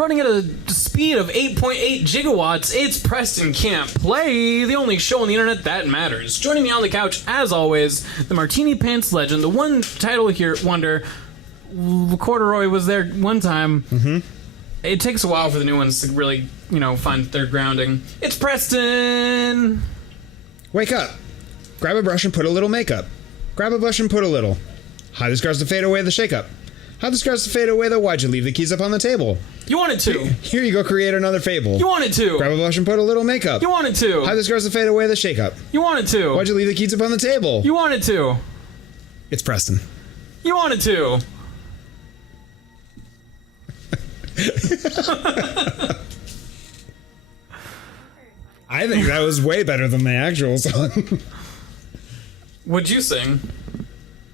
Running at a speed of 8.8 gigawatts, it's Preston Can't Play, the only show on the internet that matters. Joining me on the couch, as always, the Martini Pants legend, the one title here wonder. Corduroy was there one time. Mm-hmm. It takes a while for the new ones to really, find their grounding. It's Preston! Wake up. Grab a brush and put a little makeup. Grab a brush and put a little. Hide the scars to fade away the shake-up. Hide the scars to fade away the why'd you leave the keys up on the table? You wanted to. Here you go, create another fable. You wanted to. Grab a brush and put a little makeup. You wanted to. Hide the scars to fade away the shake-up. You wanted to. Why'd you leave the keys up on the table? You wanted to. It's Preston. You wanted to. I think that was way better than the actual song. What'd you sing?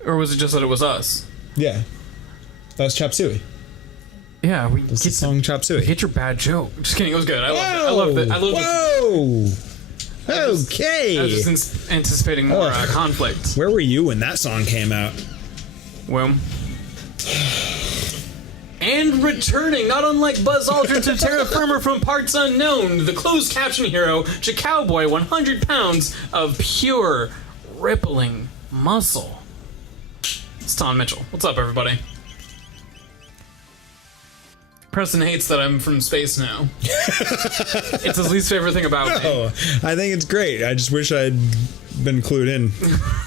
Or was it just that it was us? Yeah. That was Chop Suey. Yeah, we That's the song Chop Suey. Get your bad joke. Just kidding, it was good. I loved it. Whoa! Okay. I was just anticipating more conflict. Where were you when that song came out? Well. And returning, not unlike Buzz Aldrin to terra firma from parts unknown, the closed caption hero, Cowboy, 100 pounds of pure, rippling muscle. It's Tom Mitchell. What's up, everybody? Preston hates that I'm from space now. It's his least favorite thing about me. Oh, I think it's great. I just wish I'd been clued in.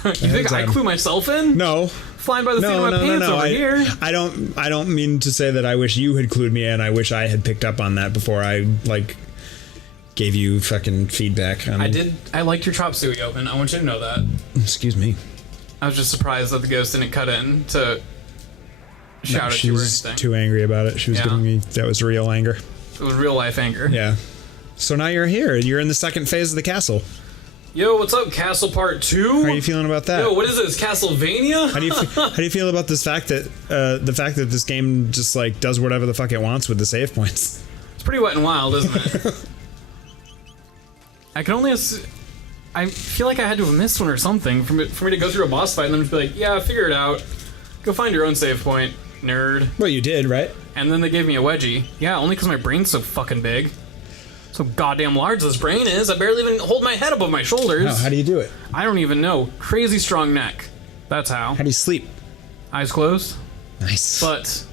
You think I clue myself in? No. Flying by the seat of my pants over here. I don't mean to say that I wish you had clued me in. I wish I had picked up on that before I, gave you fucking feedback. I liked your chop suey open. I want you to know that. Excuse me. I was just surprised that the ghost didn't cut in to shout at you or anything. She was too angry about it. She was giving me... That was real anger. It was real life anger. Yeah. So now you're here. You're in the second phase of the castle. Yo, what's up, Castle Part 2? How are you feeling about that? Yo, what is this, Castlevania? How do you feel about this fact that this game just does whatever the fuck it wants with the save points? It's pretty wet and wild, isn't it? I can only I feel like I had to have missed one or something for me to go through a boss fight and then just be like, yeah, figure it out. Go find your own save point, nerd. Well, you did, right? And then they gave me a wedgie. Yeah, only because my brain's so fucking big. So goddamn large this brain is. I barely even hold my head above my shoulders. Oh, how do you do it? I don't even know. Crazy strong neck. That's how. How do you sleep? Eyes closed. Nice. But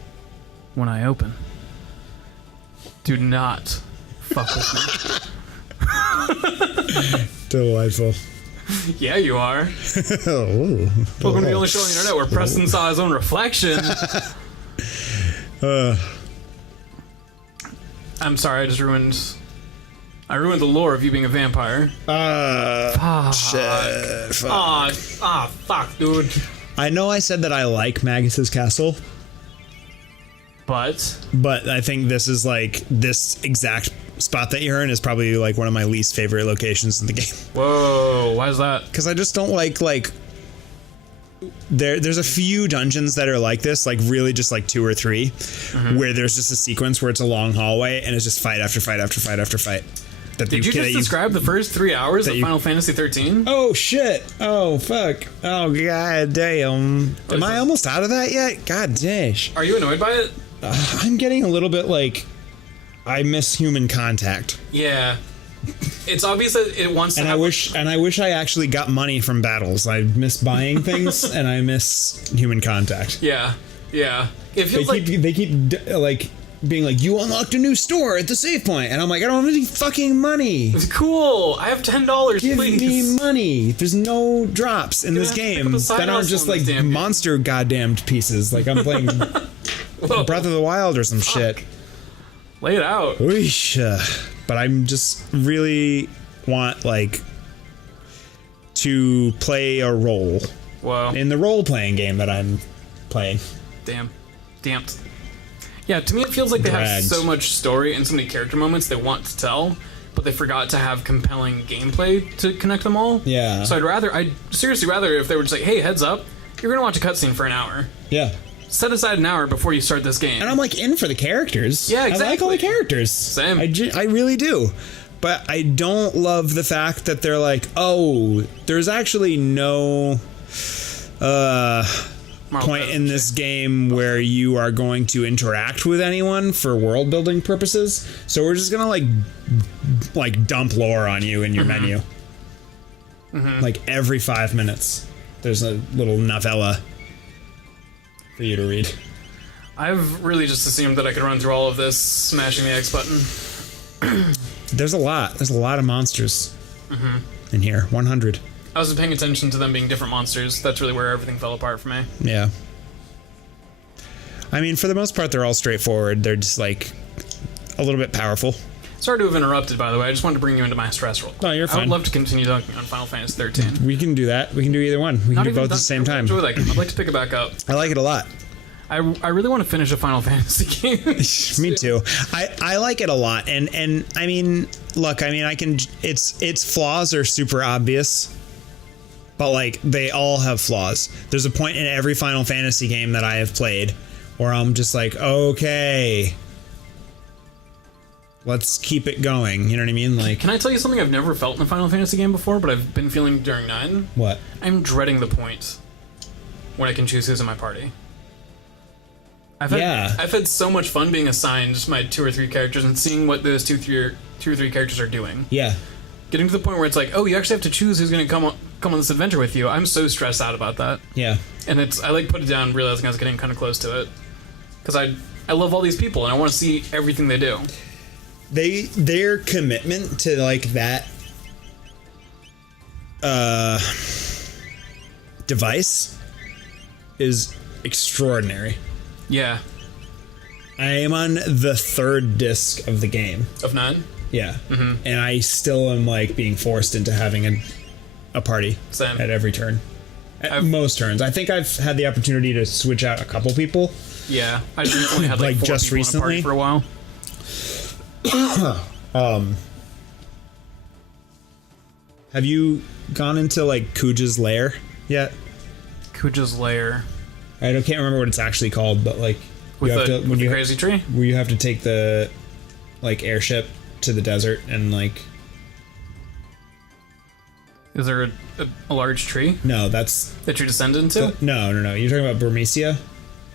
when I open, do not fuck with me. Delightful. Yeah, you are. Oh. Welcome to the only show on the internet where Preston saw his own reflection. I'm sorry, I ruined the lore of you being a vampire. Shit. Fuck. Fuck, dude. I know I said that I like Magus's castle. But I think this is this exact spot that you're in is probably one of my least favorite locations in the game. Whoa, why is that? Because I just don't like there's a few dungeons that are like this, really just 2 or 3, where there's just a sequence where it's a long hallway and it's just fight after fight after fight after fight. Did you just describe the first 3 hours of Final Fantasy XIII? Oh shit! Oh fuck! Oh god damn! Am I almost out of that yet? God dash! Are you annoyed by it? I'm getting a little bit I miss human contact. Yeah. It's obvious that it wants to have... I wish I actually got money from battles. I miss buying things, and I miss human contact. Yeah. Yeah. It feels they keep being you unlocked a new store at the save point, and I'm I don't have any fucking money. It's cool. I have $10, Give please. me money. There's no drops in this game that aren't just monster goddamned pieces. I'm playing Breath of the Wild or some shit. Lay it out. Oish. But I'm just really want to play a role. Whoa. In the role-playing game that I'm playing. Damn. Damped. Yeah, to me it feels like they have so much story and so many character moments they want to tell, but they forgot to have compelling gameplay to connect them all. Yeah. So I'd seriously rather if they were just hey, heads up, you're gonna watch a cutscene for an hour. Yeah. Set aside an hour before you start this game. And I'm in for the characters. Yeah, exactly. I like all the characters. Same. I really do. But I don't love the fact that they're oh, there's actually no... point in this game where you are going to interact with anyone for world building purposes. So we're just gonna like dump lore on you in your menu. Like every 5 minutes, there's a little novella for you to read. I've really just assumed that I could run through all of this smashing the X button. There's a lot. There's a lot of monsters in here. 100. I wasn't paying attention to them being different monsters. That's really where everything fell apart for me. Yeah. I mean, for the most part, they're all straightforward. They're just like a little bit powerful. Sorry to have interrupted, by the way. I just wanted to bring you into my stress real quick. No, you're fine. I would love to continue talking on Final Fantasy XIII. We can do that. We can do either one. We can do both at the same time. I enjoy that game. I'd like to pick it back up. I like it a lot. I really want to finish a Final Fantasy game. Me too. I like it a lot, and I mean, look, I mean, I can. Its flaws are super obvious, but like they all have flaws. There's a point in every Final Fantasy game that I have played where I'm just like, okay, let's keep it going. You know what I mean? Like, can I tell you something I've never felt in a Final Fantasy game before, but I've been feeling during 9? What? I'm dreading the point when I can choose who's in my party. I've had so much fun being assigned my 2 or 3 characters and seeing what those 2 or 3 characters are doing. Yeah. Getting to the point where it's like, oh, you actually have to choose who's going to come on this adventure with you. I'm so stressed out about that. Yeah. And I like put it down realizing I was getting kind of close to it. Because I love all these people and I want to see everything they do. Their commitment to like that device is extraordinary. Yeah. I am on the 3rd disc of the game. Of 9? Yeah. And I still am like being forced into having a party. Same. At every turn. At most turns. I think I've had the opportunity to switch out a couple people. Yeah. I recently had like 4 just people recently in a party for a while. Have you gone into like Kuja's lair yet? Kuja's lair. I can't remember what it's actually called, but like with the crazy tree, where you have to take the like airship to the desert and like. Is there a large tree? No, that's that you descend into. No. You're talking about Burmecia.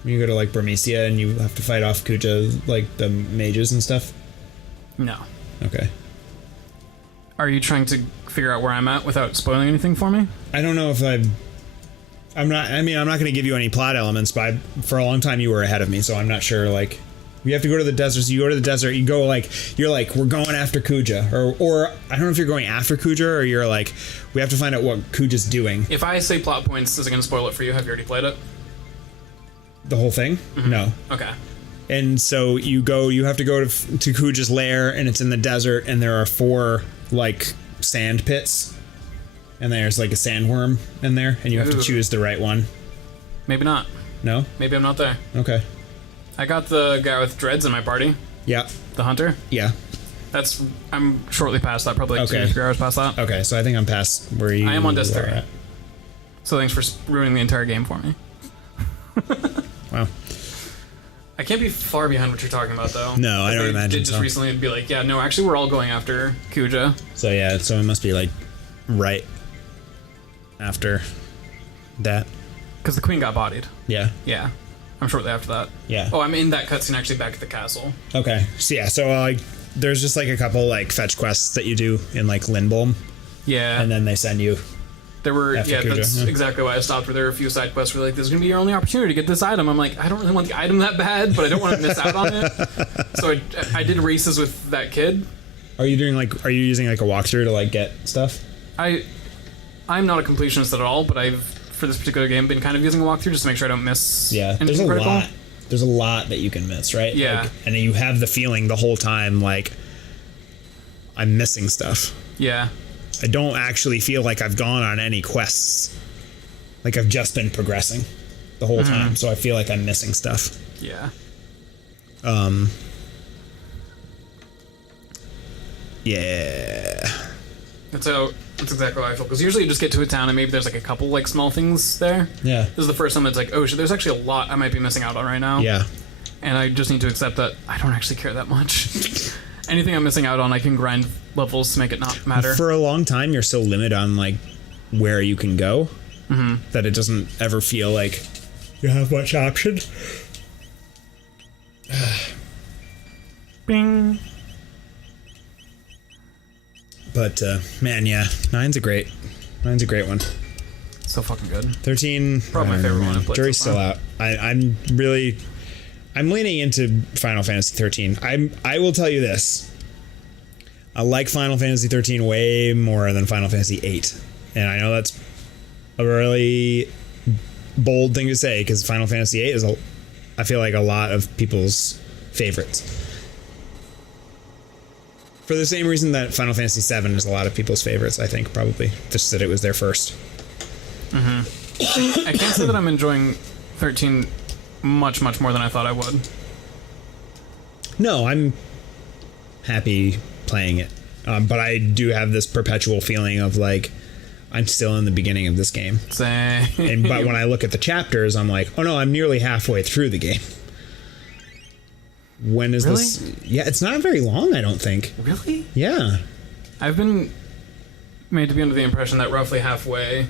You go to like Burmecia and you have to fight off Kuja, like the mages and stuff. No. Okay. Are you trying to figure out where I'm at without spoiling anything for me? I don't know if I'm not going to give you any plot elements, but for a long time you were ahead of me, so I'm not sure, like, you have to go to the desert, so you go to the desert, you go, like, you're like, we're going after Kuja, or I don't know if you're going after Kuja, or you're like, we have to find out what Kuja's doing. If I say plot points, is it going to spoil it for you? Have you already played it? The whole thing? No. Okay. And so you have to go to Kuja's lair, and it's in the desert, and there are 4, like, sand pits. And there's like a sandworm in there, and you have to choose the right one. Maybe not. No? Maybe I'm not there. Okay. I got the guy with dreads in my party. Yeah. The hunter. Yeah. I'm shortly past that, probably like 2 or 3 hours past that. Okay, so I think I'm past where you I am on disc 3. at. So thanks for ruining the entire game for me. Wow. I can't be far behind what you're talking about, though. No, I don't imagine did just recently be like, yeah, no, actually we're all going after Kuja. So yeah, so it must be like right after that. Because the queen got bodied. Yeah. Yeah. I'm shortly after that. Yeah. Oh, I'm in that cutscene actually back at the castle. Okay. So yeah, so like there's just like a couple like fetch quests that you do in like Lindblom. Yeah. And then they send you. There were, after yeah, Kuja. that's exactly why I stopped. Where there were a few side quests where like, this is going to be your only opportunity to get this item. I'm like, I don't really want the item that bad, but I don't want to miss out on it. So I did races with that kid. Are you using like a walkthrough to like get stuff? I'm not a completionist at all, but I've, for this particular game, been kind of using a walkthrough just to make sure I don't miss anything critical. There's a lot that you can miss, right? Yeah. Like, and you have the feeling the whole time, like, I'm missing stuff. Yeah. I don't actually feel like I've gone on any quests. Like, I've just been progressing the whole time, so I feel like I'm missing stuff. Yeah. Yeah. That's exactly how I feel. Because usually you just get to a town and maybe there's like a couple like small things there. Yeah. This is the first time it's like, oh shit, there's actually a lot I might be missing out on right now. Yeah. And I just need to accept that I don't actually care that much. Anything I'm missing out on, I can grind levels to make it not matter. For a long time, you're so limited on like where you can go that it doesn't ever feel like you have much option. Bing. But man, yeah, 9's a great one. So fucking good. 13, Probably my favorite one I've played jury's so still far. out. I'm leaning into Final Fantasy XIII. I will tell you this. I like Final Fantasy XIII way more than Final Fantasy VIII. And I know that's a really bold thing to say because Final Fantasy VIII is, I feel like, a lot of people's favorites. For the same reason that Final Fantasy VII is a lot of people's favorites, I think, probably. Just that it was their first. I can't say that I'm enjoying 13 much more than I thought I would. No, I'm happy playing it. But I do have this perpetual feeling of like, I'm still in the beginning of this game. Same. But when I look at the chapters, I'm like, oh no, I'm nearly halfway through the game. When is Really? this? Yeah, it's not very long, I don't think. Really? Yeah. I've been made to be under the impression that roughly halfway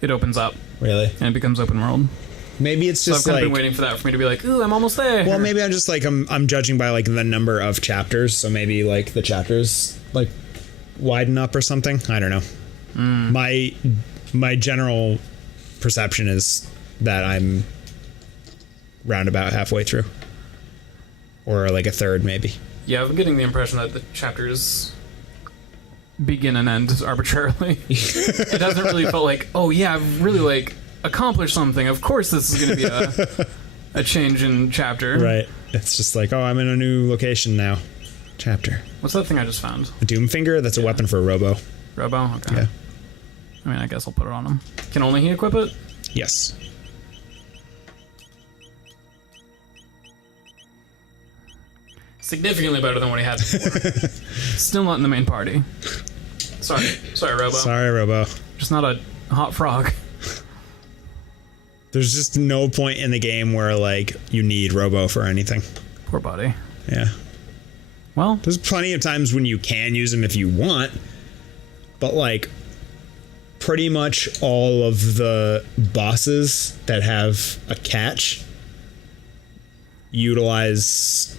it opens up Really? and it becomes open world. Maybe it's So I've just kind of like, been waiting for that for me to be like, ooh, I'm almost there. well, maybe I'm just like, I'm judging by like the number of chapters. So maybe like the chapters like widen up or something. I don't know. My general perception is that I'm roundabout halfway through, or like a third, maybe. Yeah, I'm getting the impression that the chapters begin and end arbitrarily. It doesn't really feel like, oh yeah, I've really like accomplished something. Of course this is going to be a change in chapter. Right. It's just like, oh, I'm in a new location now. Chapter. What's that thing I just found? A Doomfinger? That's a weapon for a Robo. Robo? Okay. Yeah. I mean, I guess I'll put it on him. Can only he equip it? Yes. Significantly better than what he had before. Still not in the main party. Sorry, Robo. Sorry, Robo. Just not a hot frog. There's just no point in the game where like you need Robo for anything. Poor buddy. Yeah. Well, There's plenty of times when you can use them if you want, but like pretty much all of the bosses that have a catch utilize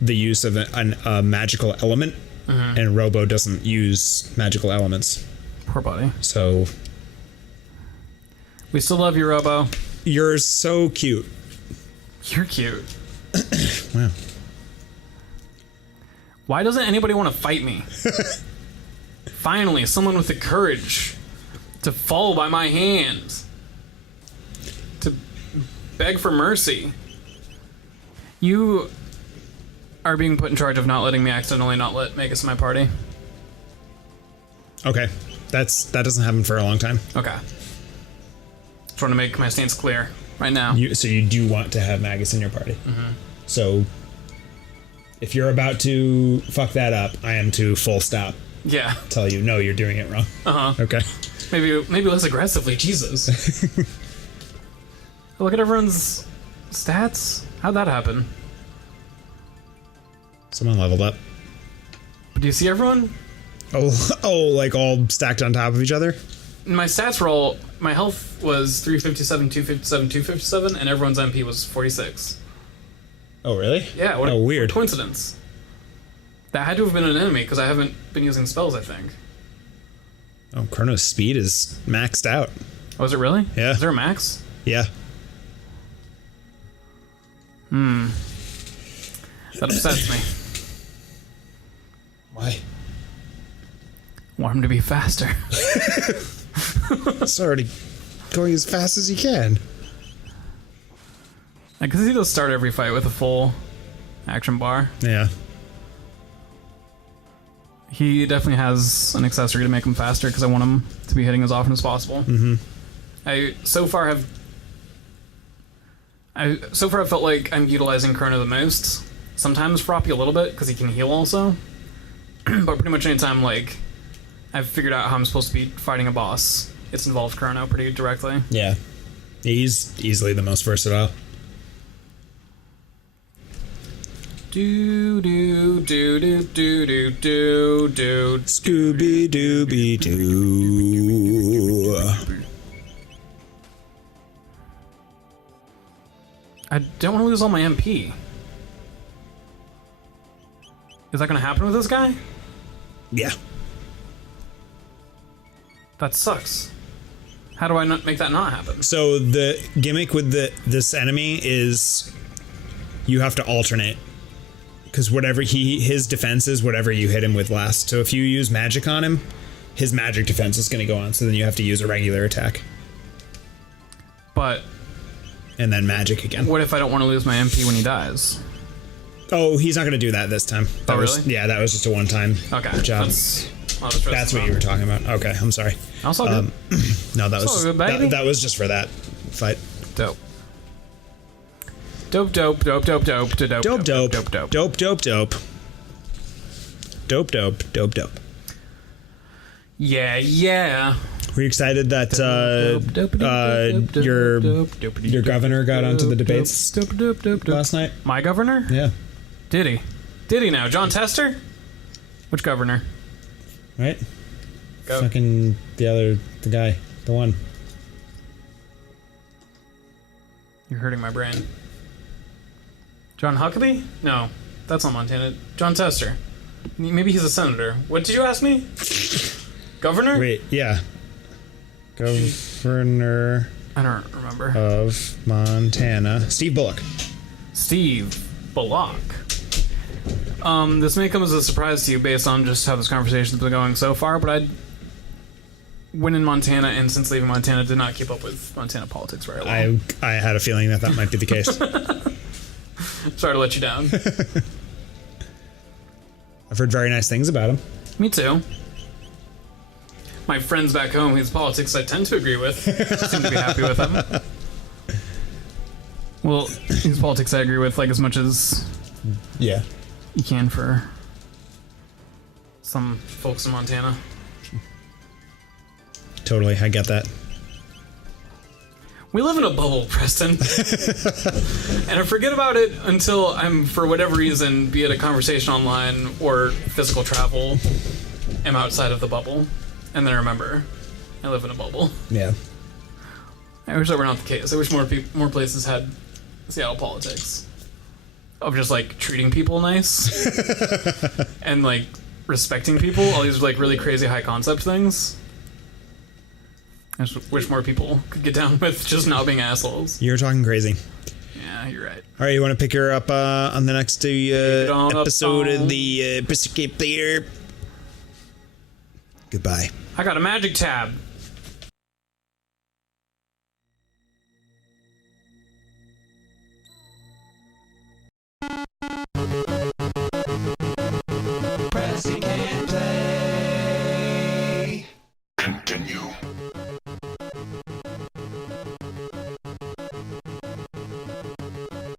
the use of a magical element, and Robo doesn't use magical elements. poor buddy. So We still love you, Robo. you're so cute. You're cute. Wow. Why doesn't anybody want to fight me? Finally, someone with the courage to fall by my hand. To beg for mercy. You are being put in charge of not letting me accidentally not let Magus in my party. Okay. That doesn't happen for a long time. Okay. Trying to make my stance clear right now. So you do want to have Magus in your party. So if you're about to fuck that up, I am to full stop Yeah. tell you, no, you're doing it wrong. Uh-huh. Okay. Maybe less aggressively. Jesus. Look at everyone's stats. How'd that happen? Someone leveled up. Do you see everyone? Oh, like all stacked on top of each other? My stats were all... My health was 357, 257, 257, and everyone's MP was 46. Oh, really? Yeah, what Oh, weird. What coincidence. That had to have been an enemy, because I haven't been using spells, I think. Oh, Chrono's speed is maxed out. Oh, is it really? Yeah. Is there a max? Yeah. That upsets me. Why? Want him to be faster. It's already going as fast as you can. Because he does start every fight with a full action bar. Yeah. He definitely has an accessory to make him faster because I want him to be hitting as often as possible. Mm-hmm. I so far have felt like I'm utilizing Chrono the most. Sometimes Froppy a little bit because he can heal also, but pretty much anytime like I've figured out how I'm supposed to be fighting a boss, it's involved Chrono pretty directly. Yeah. He's easily the most versatile. Do do do do do do do do. Scooby Dooby Doo. don't want to lose all my MP. Is that going to happen with this guy? Yeah. That sucks. How do I not make that not happen? So the gimmick with this enemy is you have to alternate. Because whatever his defense is, whatever you hit him with last. So if you use magic on him, his magic defense is going to go on. So then you have to use a regular attack. But... And then magic again. What if I don't want to lose my MP when he dies? Oh, he's not going to do that this time. That really? Yeah, that was just a one-time job. That's what you were talking about. Okay, I'm sorry. Also good. No, that was all good, that was just for that fight. Dope. Dope, dope, dope, dope, dope, dope, Dope, dope, dope, dope, dope, dope, dope. Dope, dope, dope, dope. Yeah. Were you excited that your governor got onto the debates last night? My governor? Yeah. Did he? Did he now? John Tester? Which governor? Right? Go. Fucking the guy, the one. You're hurting my brain. John Huckabee? No, that's not Montana. John Tester. Maybe he's a senator. What did you ask me? Governor? Wait, yeah. Governor I don't remember. of Montana. Steve Bullock. Steve Bullock. This may come as a surprise to you based on just how this conversation's been going so far, but when in Montana and since leaving Montana, did not keep up with Montana politics very long. I had a feeling that might be the case. Sorry to let you down. I've heard very nice things about him. Me too. My friends back home, whose politics I tend to agree with, seem to be happy with him. Well, whose politics I agree with, like, as much as Yeah. you can for some folks in Montana. Totally, I get that. We live in a bubble, Preston. And I forget about it until I'm, for whatever reason, be it a conversation online or physical travel, am outside of the bubble. And then I remember, I live in a bubble. Yeah. I wish that were not the case. I wish more places had Seattle politics. Of just, like, treating people nice. And, like, respecting people. All these, like, really crazy high concept things. I just wish more people could get down with just not being assholes. You're talking crazy. Yeah, you're right. All right, you want to pick her up on the next episode of the Biscuit Player? Goodbye. I got a magic tab. Pressing